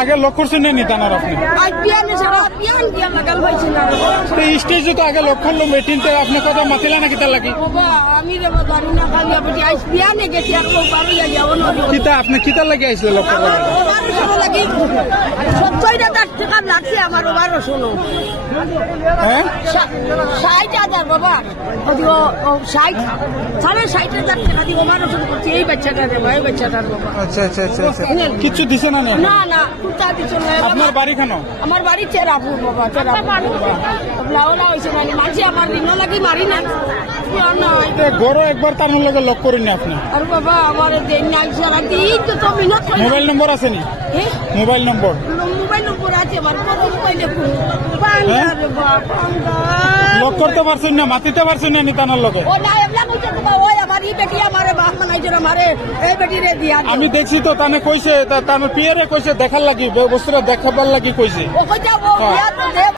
আগে লক করছেন নি তানার আপনি স্টেজে তো আগে লক করলো মিটিংতে আপনি কথা মাতিলা নাকি তার লাগি কিতা আপনি কিতার লাগি আইছিল লক করলো হ্যাঁ 60,000 বাবা 60,000 টাকা দিব মানুষ করছে এই বাচ্চাটা রে ভাই বাচ্চাটার বাবা। আচ্ছা আচ্ছা আচ্ছা আচ্ছা কিছু দিছে না না না কুত্তা দিছ না আপনার বাড়ি কেন আমার বাড়ি চেরাপুর বাবা চেরাপুর লাউলা হইছে মানে মাঝে আমার দিন লাগি মারি না গরো একবার তার লগে লক করেন না আপনি আর বাবা আমার দেন নাই সারা দিন তো তো মিনত মোবাইল নম্বর আছে নি মোবাইল নম্বর আছে আমার কত মোবাইলে কোন লক করতে পারছেন না মাতিতে পারছেন না নি তানার লগে ও না এবলা কইছে তো ওই আমার ই বেটি আমারে বাপ মানাই জরা মারে এই বেটি রে দিয়া আমি দেখছি তো তানে কইছে তার পিয়ারে কইছে দেখার লাগি বস্তুটা দেখাবার লাগি কইছে ও কইতা ও দিয়া তো